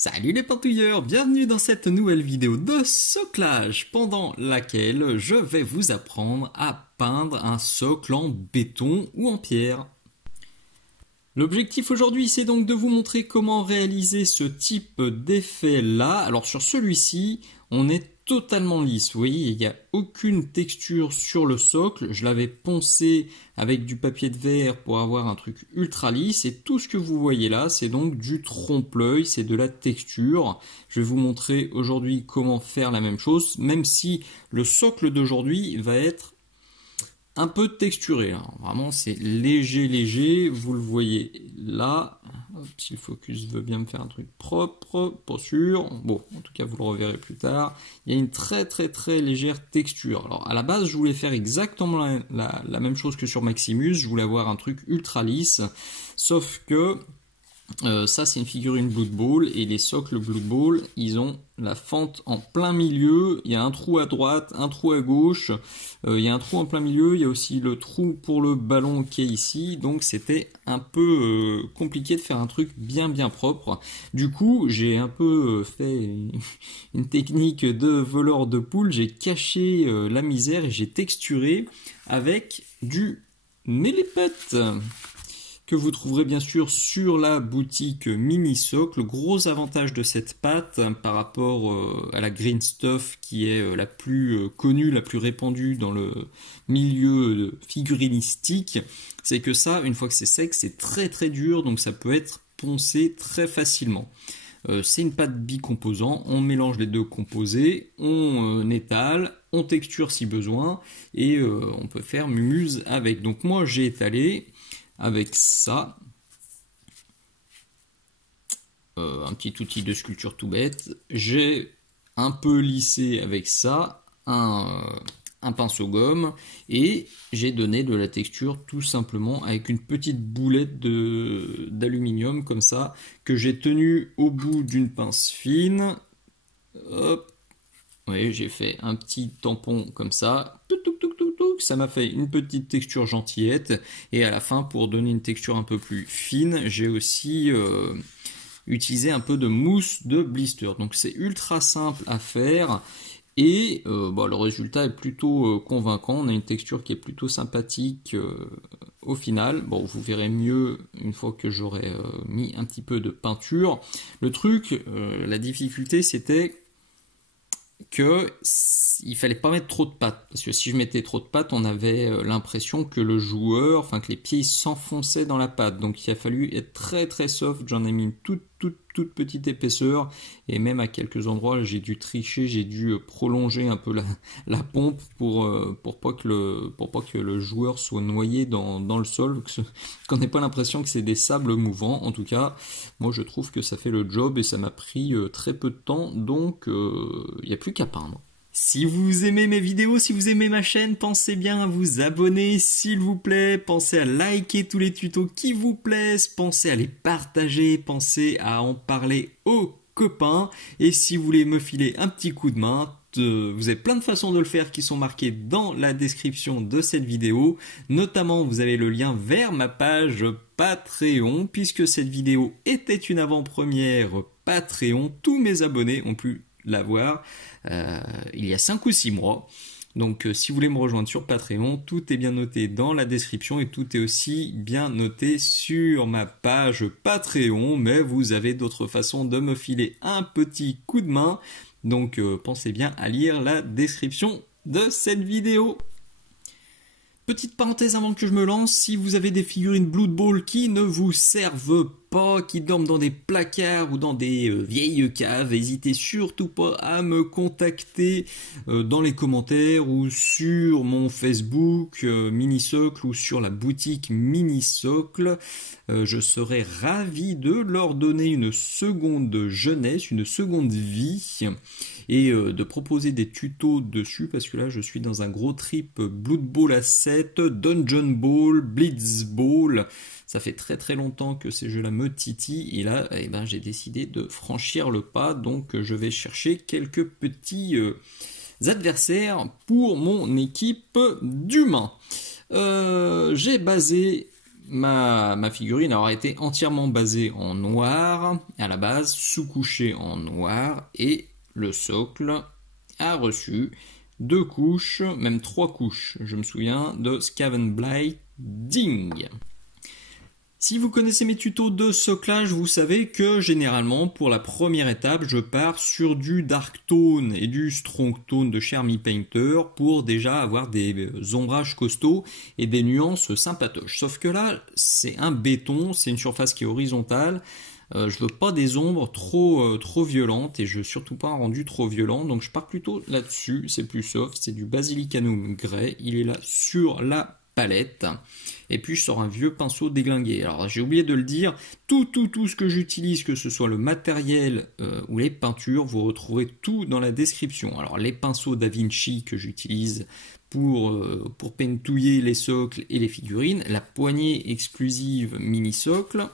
Salut les pantouilleurs, bienvenue dans cette nouvelle vidéo de soclage pendant laquelle je vais vous apprendre à peindre un socle en béton ou en pierre. L'objectif aujourd'hui, c'est donc de vous montrer comment réaliser ce type d'effet là. Alors sur celui-ci, on est totalement lisse, vous voyez, il n'y a aucune texture sur le socle. Je l'avais poncé avec du papier de verre pour avoir un truc ultra lisse, et tout ce que vous voyez là, c'est donc du trompe-l'œil, c'est de la texture. Je vais vous montrer aujourd'hui comment faire la même chose, même si le socle d'aujourd'hui va être un peu texturé. Alors, vraiment, c'est léger, vous le voyez là. Hop, si le focus veut bien me faire un truc propre, pas sûr. Bon, en tout cas, vous le reverrez plus tard. Il y a une très légère texture. Alors, à la base, je voulais faire exactement la même chose que sur Maximus. Je voulais avoir un truc ultra lisse. Sauf que ça, c'est une figurine Blood Bowl, et les socles Blood Bowl, ils ont la fente en plein milieu. Il y a un trou à droite, un trou à gauche, il y a un trou en plein milieu, il y a aussi le trou pour le ballon qui est ici, donc c'était un peu compliqué de faire un truc bien propre. Du coup, j'ai un peu fait une technique de voleur de poule, j'ai caché la misère et j'ai texturé avec du mélipète, que vous trouverez bien sûr sur la boutique Mini-Socle. Le gros avantage de cette pâte par rapport à la Green Stuff, qui est la plus connue, la plus répandue dans le milieu figurinistique, c'est que ça, une fois que c'est sec, c'est très dur, donc ça peut être poncé très facilement. C'est une pâte bicomposant, on mélange les deux composés, on étale, on texture si besoin, et on peut faire mumuse avec. Donc moi j'ai étalé avec ça, un petit outil de sculpture tout bête. J'ai un peu lissé avec ça, un pinceau gomme, et j'ai donné de la texture tout simplement avec une petite boulette d'aluminium comme ça, que j'ai tenu au bout d'une pince fine. Hop, oui, j'ai fait un petit tampon comme ça. Ça m'a fait une petite texture gentillette, et à la fin, pour donner une texture un peu plus fine, j'ai aussi utilisé un peu de mousse de blister. Donc c'est ultra simple à faire, et le résultat est plutôt convaincant. On a une texture qui est plutôt sympathique au final. Bon, vous verrez mieux une fois que j'aurai mis un petit peu de peinture. Le truc, la difficulté, c'était que il fallait pas mettre trop de pâte, parce que si je mettais trop de pâte, on avait l'impression que le joueur, enfin que les pieds s'enfonçaient dans la pâte. Donc il a fallu être très soft. J'en ai mis une toute petite épaisseur, et même à quelques endroits j'ai dû tricher, j'ai dû prolonger un peu la pompe pour pas que le joueur soit noyé dans le sol, qu'on n'ait pas l'impression que c'est des sables mouvants. En tout cas, moi je trouve que ça fait le job, et ça m'a pris très peu de temps, donc il n'y a plus qu'à peindre. Si vous aimez mes vidéos, si vous aimez ma chaîne, pensez bien à vous abonner, s'il vous plaît. Pensez à liker tous les tutos qui vous plaisent, pensez à les partager, pensez à en parler aux copains. Et si vous voulez me filer un petit coup de main, vous avez plein de façons de le faire qui sont marquées dans la description de cette vidéo. Notamment, vous avez le lien vers ma page Patreon, puisque cette vidéo était une avant-première Patreon. Tous mes abonnés ont pu l'avoir il y a 5 ou 6 mois. Donc si vous voulez me rejoindre sur Patreon, tout est bien noté dans la description, et tout est aussi bien noté sur ma page Patreon, mais vous avez d'autres façons de me filer un petit coup de main, donc pensez bien à lire la description de cette vidéo. Petite parenthèse avant que je me lance, si vous avez des figurines Blood Bowl qui ne vous servent pas, qui dorment dans des placards ou dans des vieilles caves, n'hésitez surtout pas à me contacter dans les commentaires, ou sur mon Facebook Mini-Socle, ou sur la boutique Mini-Socle. Je serai ravi de leur donner une seconde jeunesse, une seconde vie, et de proposer des tutos dessus, parce que là je suis dans un gros trip Blood Bowl à 7, Dungeon Ball, Blitz Ball. Ça fait très longtemps que ces jeux-là me titillent, et là j'ai décidé de franchir le pas, donc je vais chercher quelques petits adversaires pour mon équipe d'humains. J'ai basé ma figurine aura été entièrement basée en noir à la base, sous-couchée en noir, et le socle a reçu 2 couches, même 3 couches, je me souviens, de Skavenblading. Si vous connaissez mes tutos de soclage, vous savez que généralement, pour la première étape, je pars sur du Dark Tone et du Strong Tone de Shermie Painter pour déjà avoir des ombrages costauds et des nuances sympatoches. Sauf que là, c'est un béton, c'est une surface qui est horizontale. Je veux pas des ombres trop violentes et je veux surtout pas un rendu trop violent, donc je pars plutôt là-dessus. C'est plus soft, c'est du Basilicanum Grey. Il est là sur la palette. Et puis je sors un vieux pinceau déglingué. Alors j'ai oublié de le dire, tout ce que j'utilise, que ce soit le matériel ou les peintures, vous retrouverez tout dans la description. Alors les pinceaux Da Vinci que j'utilise pour peintouiller les socles et les figurines, la poignée exclusive mini socle,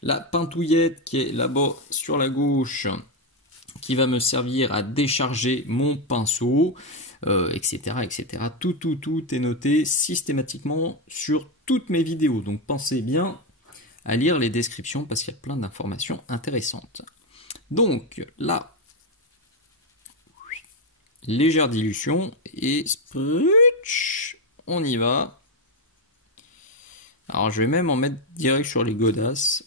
la peintouillette qui est là-bas sur la gauche, qui va me servir à décharger mon pinceau, etc., etc. Tout est noté systématiquement sur toutes mes vidéos. Donc pensez bien à lire les descriptions parce qu'il y a plein d'informations intéressantes. Donc là, légère dilution et sprutch, on y va. Alors je vais même en mettre direct sur les godasses.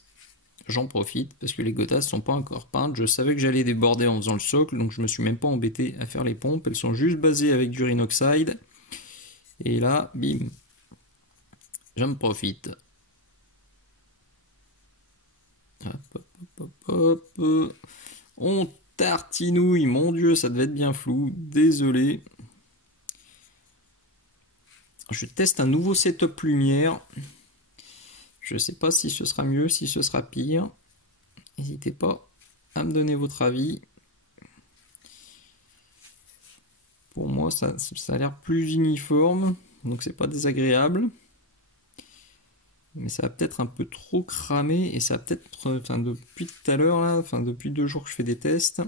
J'en profite parce que les godasses sont pas encore peintes. Je savais que j'allais déborder en faisant le socle, donc je me suis même pas embêté à faire les pompes. Elles sont juste basées avec du Rhinoxide. Et là, bim, j'en profite. Hop. On tartinouille, mon Dieu, ça devait être bien flou. Désolé. Je teste un nouveau setup lumière. Je ne sais pas si ce sera mieux, si ce sera pire. N'hésitez pas à me donner votre avis. Pour moi, ça a l'air plus uniforme, donc c'est pas désagréable. Mais ça va peut-être un peu trop cramer et ça va peut-être, enfin depuis tout à l'heure là, enfin depuis 2 jours que je fais des tests,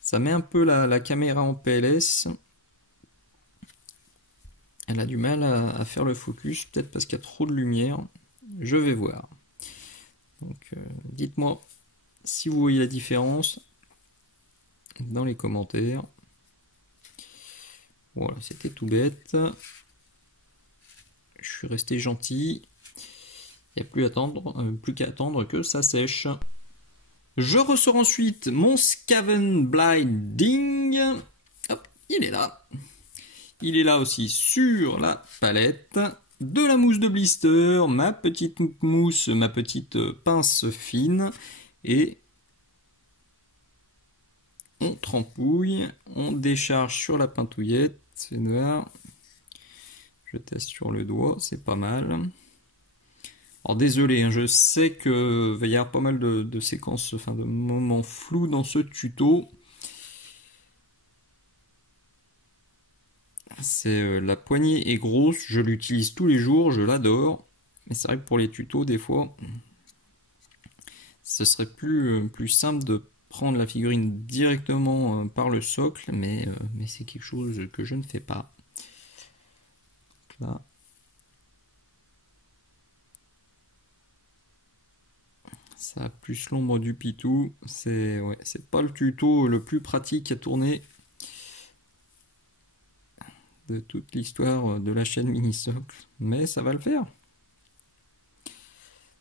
ça met un peu la caméra en PLS. Elle a du mal à faire le focus, peut-être parce qu'il y a trop de lumière. Je vais voir. Donc dites-moi si vous voyez la différence dans les commentaires. Voilà, c'était tout bête. Je suis resté gentil. Il n'y a plus qu'à attendre que ça sèche. Je ressors ensuite mon Skavenblading. Hop, il est là. Il est là aussi sur la palette. De la mousse de blister, ma petite mousse, ma petite pince fine. Et on trempouille, on décharge sur la peintouillette. C'est noir. Je teste sur le doigt, c'est pas mal. Alors désolé, hein, je sais que va y avoir pas mal de séquences, enfin de moments flous dans ce tuto. La poignée est grosse, je l'utilise tous les jours, je l'adore. Mais c'est vrai que pour les tutos, des fois, ce serait plus simple de prendre la figurine directement par le socle, mais c'est quelque chose que je ne fais pas. Là. Ça a plus l'ombre du pitou. C'est pas le tuto le plus pratique à tourner de toute l'histoire de la chaîne Minisocle, mais ça va le faire.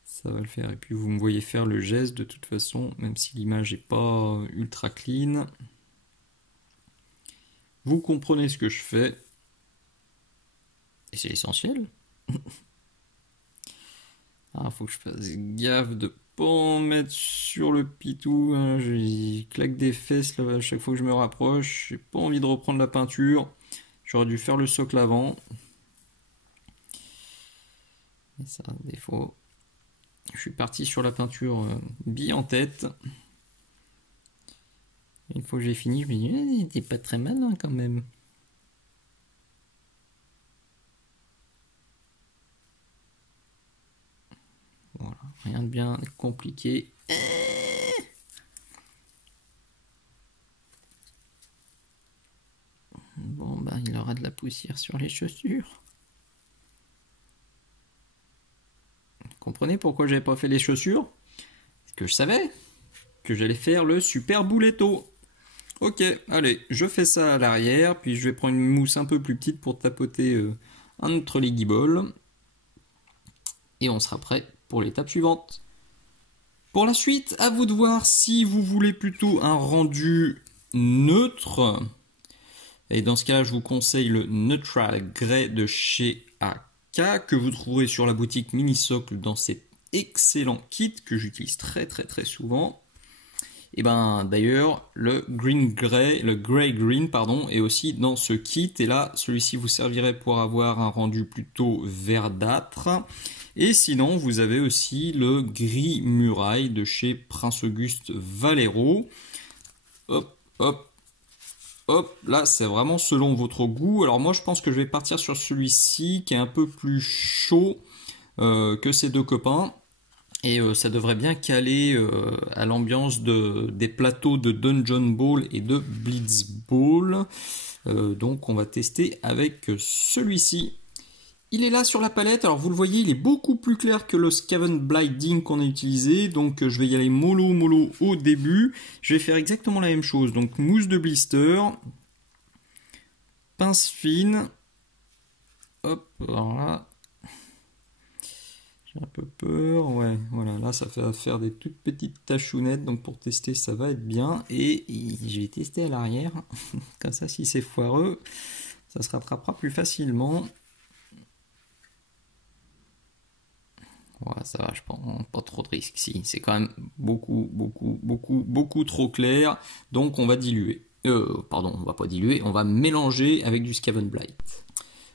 Ça va le faire. Et puis vous me voyez faire le geste de toute façon, même si l'image n'est pas ultra clean. Vous comprenez ce que je fais. Et c'est essentiel. Ah, faut que je fasse gaffe de pas en mettre sur le pitou. Hein. Je claque des fesses là, à chaque fois que je me rapproche. J'ai pas envie de reprendre la peinture. J'aurais dû faire le socle avant. Et ça, défaut. Je suis parti sur la peinture bille en tête. Une fois que j'ai fini, je me dis, t'es pas très malin quand même. Voilà, rien de bien compliqué. Bon, ben, il aura de la poussière sur les chaussures. comprenez pourquoi j'avais pas fait les chaussures? Parce que je savais que j'allais faire le super bouletto. Ok, allez, je fais ça à l'arrière, puis je vais prendre une mousse un peu plus petite pour tapoter entre les guibolles. Et on sera prêt pour l'étape suivante. Pour la suite, à vous de voir si vous voulez plutôt un rendu neutre. Et dans ce cas-là, je vous conseille le Neutral Grey de chez AK, que vous trouverez sur la boutique Minisocle dans cet excellent kit que j'utilise très souvent. Et ben d'ailleurs, le Grey Green, pardon, est aussi dans ce kit. Et là, celui-ci vous servirait pour avoir un rendu plutôt verdâtre. Et sinon, vous avez aussi le Gris Muraille de chez Prince Auguste Valero. Hop, hop, hop. Là, c'est vraiment selon votre goût. Alors moi, je pense que je vais partir sur celui-ci qui est un peu plus chaud que ces deux copains. Et ça devrait bien caler à l'ambiance des plateaux de Dungeon Ball et de Blitz Ball. Donc on va tester avec celui-ci. Il est là sur la palette, alors vous le voyez, il est beaucoup plus clair que le Skaven Blinding qu'on a utilisé. Donc je vais y aller mollo au début. Je vais faire exactement la même chose. Donc mousse de blister, pince fine. Hop, alors là. J'ai un peu peur, ouais, voilà, là ça va faire des toutes petites tachounettes, donc pour tester ça va être bien, et je vais tester à l'arrière, comme ça si c'est foireux, ça se rattrapera plus facilement. Ouais, ça va, je prends pas trop de risques, si, c'est quand même beaucoup trop clair, donc on va diluer, pardon, on va pas diluer, on va mélanger avec du Skaven Blight.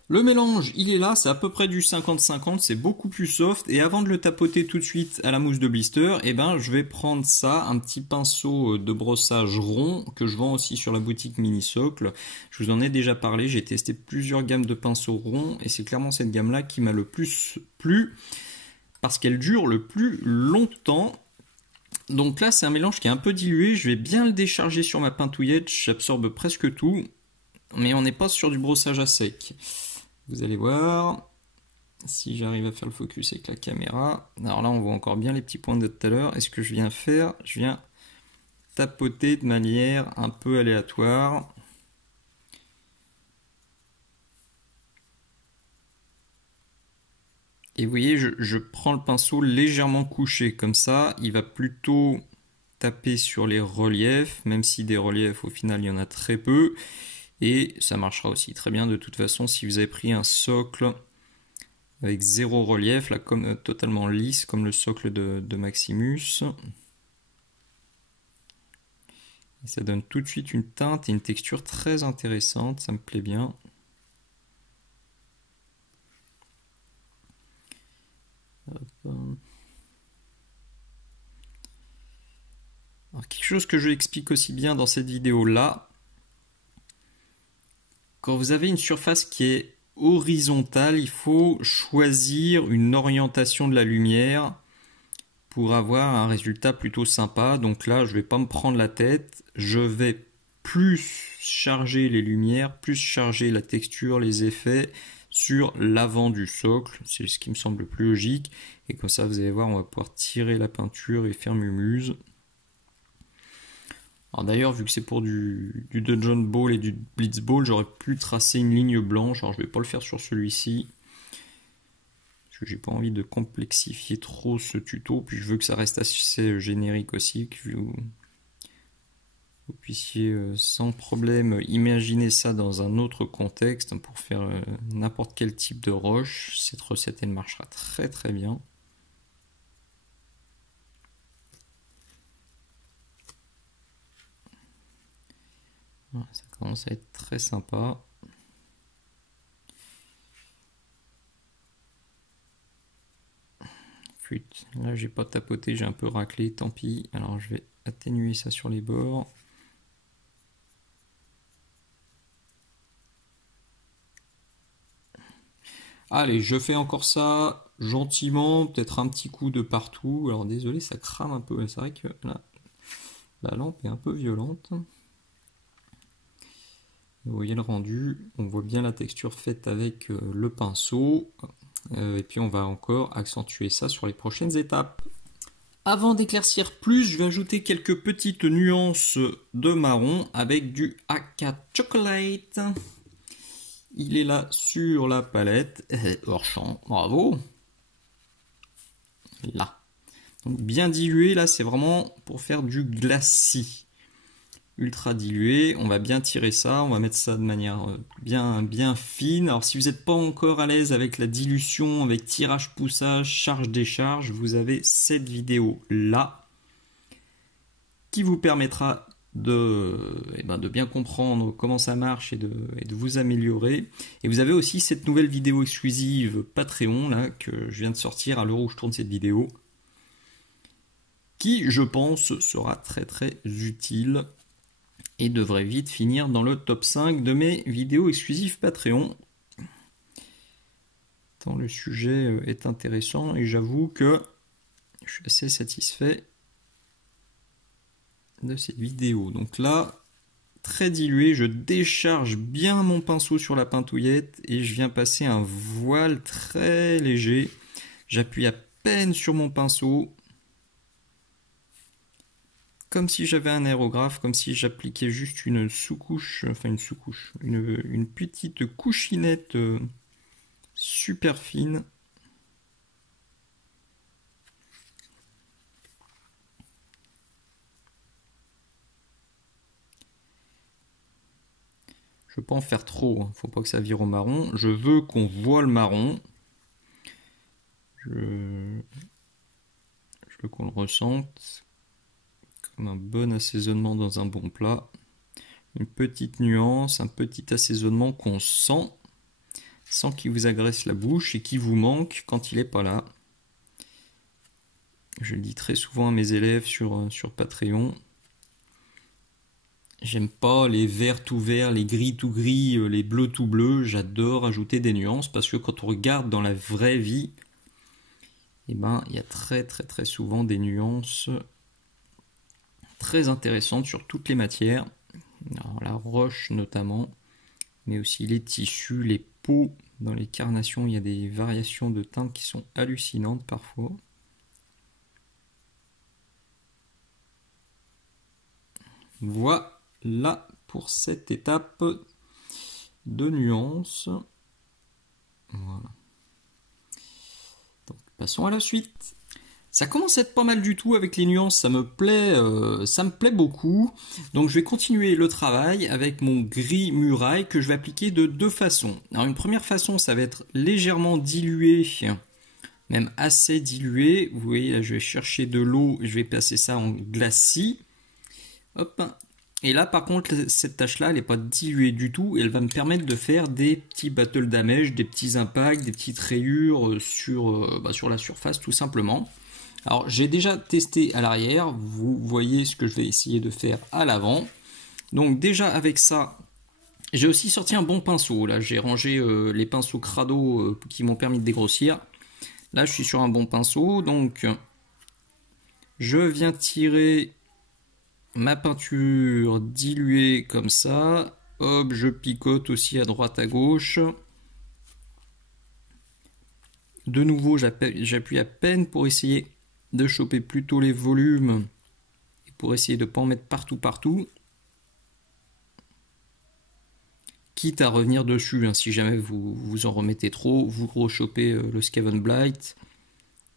Le mélange, il est là, c'est à peu près du 50-50, c'est beaucoup plus soft. Et avant de le tapoter tout de suite à la mousse de blister, eh ben, je vais prendre ça, un petit pinceau de brossage rond que je vends aussi sur la boutique Minisocle. Je vous en ai déjà parlé, j'ai testé plusieurs gammes de pinceaux ronds et c'est clairement cette gamme-là qui m'a le plus plu parce qu'elle dure le plus longtemps. Donc là, c'est un mélange qui est un peu dilué, je vais bien le décharger sur ma pintouillette, j'absorbe presque tout, mais on n'est pas sur du brossage à sec. Vous allez voir si j'arrive à faire le focus avec la caméra. Alors là, on voit encore bien les petits points de tout à l'heure. Et ce que je viens faire, je viens tapoter de manière un peu aléatoire. Et vous voyez, je prends le pinceau légèrement couché. Comme ça, il va plutôt taper sur les reliefs, même si des reliefs, au final, il y en a très peu. Et ça marchera aussi très bien de toute façon si vous avez pris un socle avec zéro relief, là comme totalement lisse comme le socle de Maximus. Et ça donne tout de suite une teinte et une texture très intéressante, ça me plaît bien. Alors, quelque chose que je explique aussi bien dans cette vidéo là, quand vous avez une surface qui est horizontale, il faut choisir une orientation de la lumière pour avoir un résultat plutôt sympa. Donc là, je ne vais pas me prendre la tête, je vais plus charger les lumières, plus charger la texture, les effets sur l'avant du socle. C'est ce qui me semble le plus logique. Et comme ça, vous allez voir, on va pouvoir tirer la peinture et faire mumuse. Alors d'ailleurs, vu que c'est pour du Dungeon Ball et du Blitz Ball, j'aurais pu tracer une ligne blanche. Alors je vais pas le faire sur celui-ci. Parce que j'ai pas envie de complexifier trop ce tuto. Puis je veux que ça reste assez générique aussi. Que vous puissiez sans problème imaginer ça dans un autre contexte pour faire n'importe quel type de roche. Cette recette, elle marchera très bien. Ça commence à être très sympa. Flûte. Là, j'ai pas tapoté, j'ai un peu raclé, tant pis. Alors, je vais atténuer ça sur les bords. Allez, je fais encore ça gentiment, peut-être un petit coup de partout. Alors, désolé, ça crame un peu. C'est vrai que là, la lampe est un peu violente. Vous voyez le rendu, on voit bien la texture faite avec le pinceau. Et puis on va encore accentuer ça sur les prochaines étapes. Avant d'éclaircir plus, je vais ajouter quelques petites nuances de marron avec du Aka Chocolate. Il est là sur la palette, hors champ, bravo. Là. Donc bien dilué, là c'est vraiment pour faire du glacis. Ultra dilué, on va bien tirer ça, on va mettre ça de manière bien fine. Alors si vous n'êtes pas encore à l'aise avec la dilution, avec tirage, poussage, charge, décharge, vous avez cette vidéo là qui vous permettra de bien comprendre comment ça marche et de vous améliorer. Et vous avez aussi cette nouvelle vidéo exclusive Patreon là que je viens de sortir à l'heure où je tourne cette vidéo, qui je pense sera très utile et devrait vite finir dans le top 5 de mes vidéos exclusives Patreon. Tant le sujet est intéressant et j'avoue que je suis assez satisfait de cette vidéo. Donc là, très dilué, je décharge bien mon pinceau sur la pintouillette et je viens passer un voile très léger. J'appuie à peine sur mon pinceau, comme si j'avais un aérographe, comme si j'appliquais juste une sous-couche, enfin une petite couchinette super fine. Je veux pas en faire trop, hein. Faut pas que ça vire au marron. Je veux qu'on voit le marron. Je veux qu'on le ressente comme un bon assaisonnement dans un bon plat. Une petite nuance, un petit assaisonnement qu'on sent, sans qu'il vous agresse la bouche et qui vous manque quand il n'est pas là. Je le dis très souvent à mes élèves sur Patreon. J'aime pas les verts tout verts, les gris tout gris, les bleus tout bleus. J'adore ajouter des nuances parce que quand on regarde dans la vraie vie, eh ben, il y a très souvent des nuances très intéressantes sur toutes les matières. Alors, la roche notamment, mais aussi les tissus, les peaux. Dans les carnations, il y a des variations de teintes qui sont hallucinantes parfois. Voilà pour cette étape de nuances. Voilà. Donc, passons à la suite. Ça commence à être pas mal du tout avec les nuances, ça me plaît beaucoup. Donc je vais continuer le travail avec mon gris muraille que je vais appliquer de deux façons. Alors une première façon, ça va être légèrement dilué, même assez dilué. Vous voyez là, je vais chercher de l'eau, je vais passer ça en glacis. Hop. Et là par contre, cette tâche-là, elle n'est pas diluée du tout. Elle va me permettre de faire des petits battle damage, des petits impacts, des petites rayures sur la surface tout simplement. Alors j'ai déjà testé à l'arrière, vous voyez ce que je vais essayer de faire à l'avant. Donc déjà avec ça, j'ai aussi sorti un bon pinceau. Là j'ai rangé les pinceaux crado qui m'ont permis de dégrossir. Là je suis sur un bon pinceau, donc je viens tirer ma peinture diluée comme ça. Hop, je picote aussi à droite à gauche. De nouveau j'appuie à peine pour essayer de choper plutôt les volumes et pour essayer de ne pas en mettre partout, quitte à revenir dessus, hein, si jamais vous en remettez trop, vous rechopez le Skaven Blight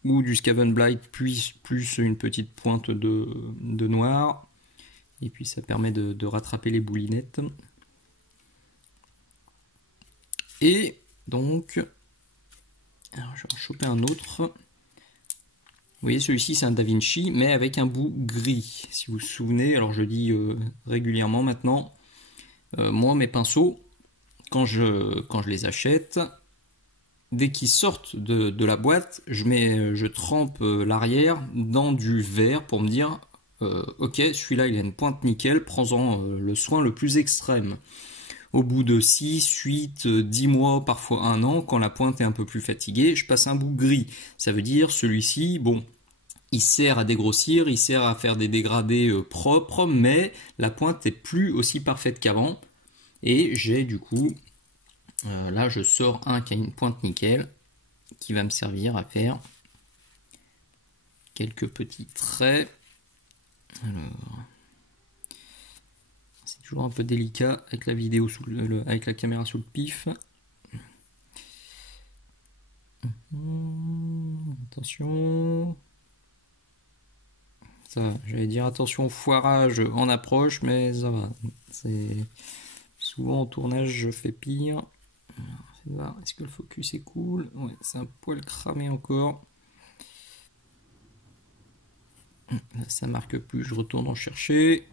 ou du Skaven Blight plus une petite pointe de noir, et puis ça permet de rattraper les boulinettes. Et donc alors je vais en choper un autre. Vous voyez, celui-ci, c'est un Da Vinci, mais avec un bout gris. Si vous vous souvenez, alors je dis régulièrement maintenant, moi, mes pinceaux, quand je les achète, dès qu'ils sortent de la boîte, je trempe l'arrière dans du verre pour me dire, ok, celui-là, il a une pointe nickel, prends-en le soin le plus extrême. Au bout de 6, 8, 10 mois, parfois 1 an, quand la pointe est un peu plus fatiguée, je passe un bout gris. Ça veut dire, celui-ci, bon, il sert à dégrossir, il sert à faire des dégradés propres, mais la pointe est plus aussi parfaite qu'avant. Et j'ai du coup, là je sors un qui a une pointe nickel. qui va me servir à faire quelques petits traits. Alors, c'est toujours un peu délicat avec la vidéo avec la caméra sous le pif. Attention. Ça va, j'allais dire attention au foirage en approche, mais ça va. C'est souvent en tournage je fais pire. Est-ce que le focus est cool? Ouais, c'est un poil cramé encore. Là, ça marque plus, je retourne en chercher.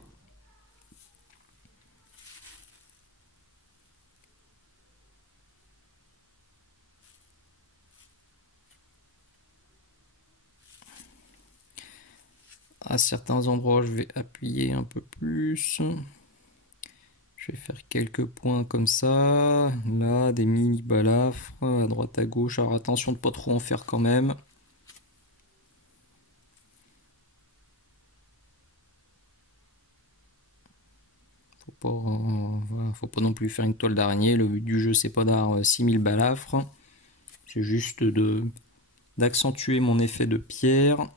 À certains endroits, je vais appuyer un peu plus. Je vais faire quelques points comme ça. Là, des mini balafres à droite à gauche. Alors attention de ne pas trop en faire quand même. Faut pas non plus faire une toile d'araignée. Le but du jeu, c'est pas d'avoir 6000 balafres. C'est juste d'accentuer mon effet de pierre.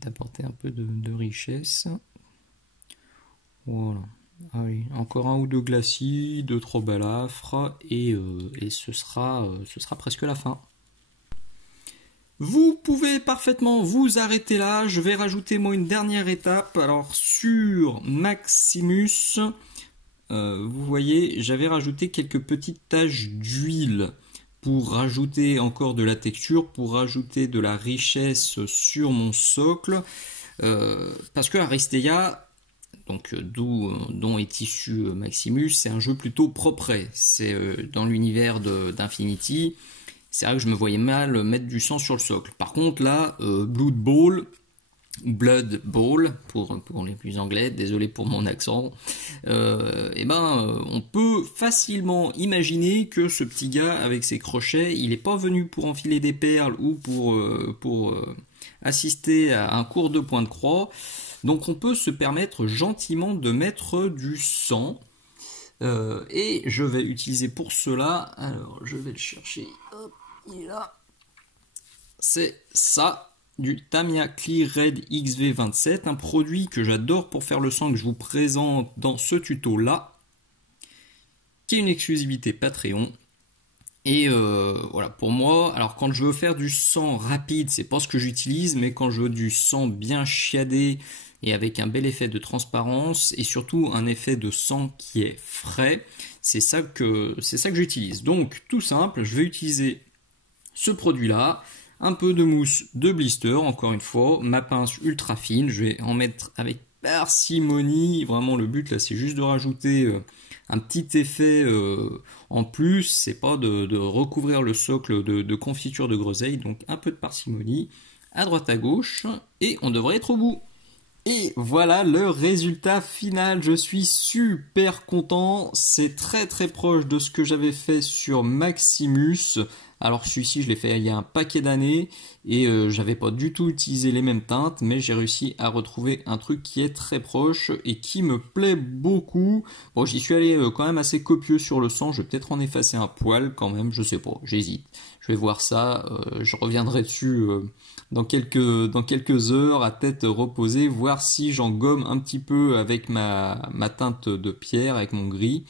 D'apporter un peu de richesse. Voilà. Ah oui, encore un ou deux glacis, 2-3 balafres, et ce sera presque la fin. Vous pouvez parfaitement vous arrêter là. Je vais rajouter moi une dernière étape. Alors sur Maximus, vous voyez, j'avais rajouté quelques petites taches d'huile pour rajouter encore de la texture, pour rajouter de la richesse sur mon socle, parce que Aristea, donc dont est issu Maximus, c'est un jeu plutôt propre. C'est dans l'univers d'Infinity. C'est vrai que je me voyais mal mettre du sang sur le socle. Par contre là, Blood Bowl pour les plus anglais, désolé pour mon accent, on peut facilement imaginer que ce petit gars avec ses crochets, il n'est pas venu pour enfiler des perles ou pour assister à un cours de point de croix. Donc on peut se permettre gentiment de mettre du sang. Et je vais utiliser pour cela, alors je vais le chercher, hop, il est là, c'est ça, du Tamiya Clear Red XV27, un produit que j'adore pour faire le sang que je vous présente dans ce tuto là, qui est une exclusivité Patreon. Et voilà, pour moi, alors quand je veux faire du sang rapide, c'est pas ce que j'utilise, mais quand je veux du sang bien chiadé et avec un bel effet de transparence et surtout un effet de sang qui est frais, c'est ça que j'utilise. Donc tout simple, je vais utiliser ce produit là, un peu de mousse de blister, encore une fois, ma pince ultra fine, je vais en mettre avec parcimonie, vraiment le but là c'est juste de rajouter un petit effet en plus, c'est pas de recouvrir le socle de confiture de groseille, donc un peu de parcimonie à droite à gauche et on devrait être au bout. Et voilà le résultat final, je suis super content, c'est très très proche de ce que j'avais fait sur Maximus. Alors celui-ci je l'ai fait il y a un paquet d'années et j'avais pas du tout utilisé les mêmes teintes, mais j'ai réussi à retrouver un truc qui est très proche et qui me plaît beaucoup. Bon, j'y suis allé quand même assez copieux sur le sang, je vais peut-être en effacer un poil quand même, je sais pas, j'hésite. Je vais voir ça, je reviendrai dessus dans quelques heures à tête reposée, voir si j'en gomme un petit peu avec ma teinte de pierre, avec mon gris.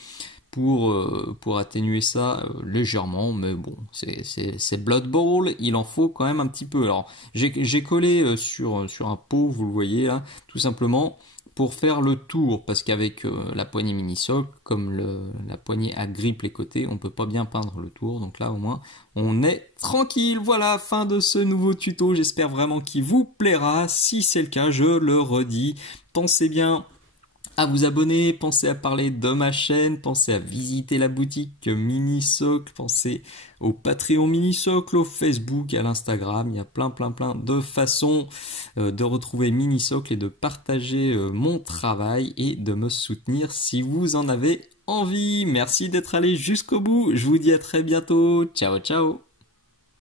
Pour atténuer ça légèrement, mais bon, c'est Blood Bowl, il en faut quand même un petit peu. Alors, j'ai collé sur un pot, vous le voyez là, tout simplement pour faire le tour, parce qu'avec la poignée mini-socle, comme la poignée agrippe les côtés, on peut pas bien peindre le tour, donc là au moins on est tranquille. Voilà, fin de ce nouveau tuto, j'espère vraiment qu'il vous plaira. Si c'est le cas, je le redis, pensez bien à vous abonner, pensez à parler de ma chaîne, pensez à visiter la boutique Mini-Socle, pensez au Patreon Mini-Socle, au Facebook, à l'Instagram, il y a plein de façons de retrouver Mini-Socle et de partager mon travail et de me soutenir si vous en avez envie. Merci d'être allé jusqu'au bout, je vous dis à très bientôt, ciao ciao.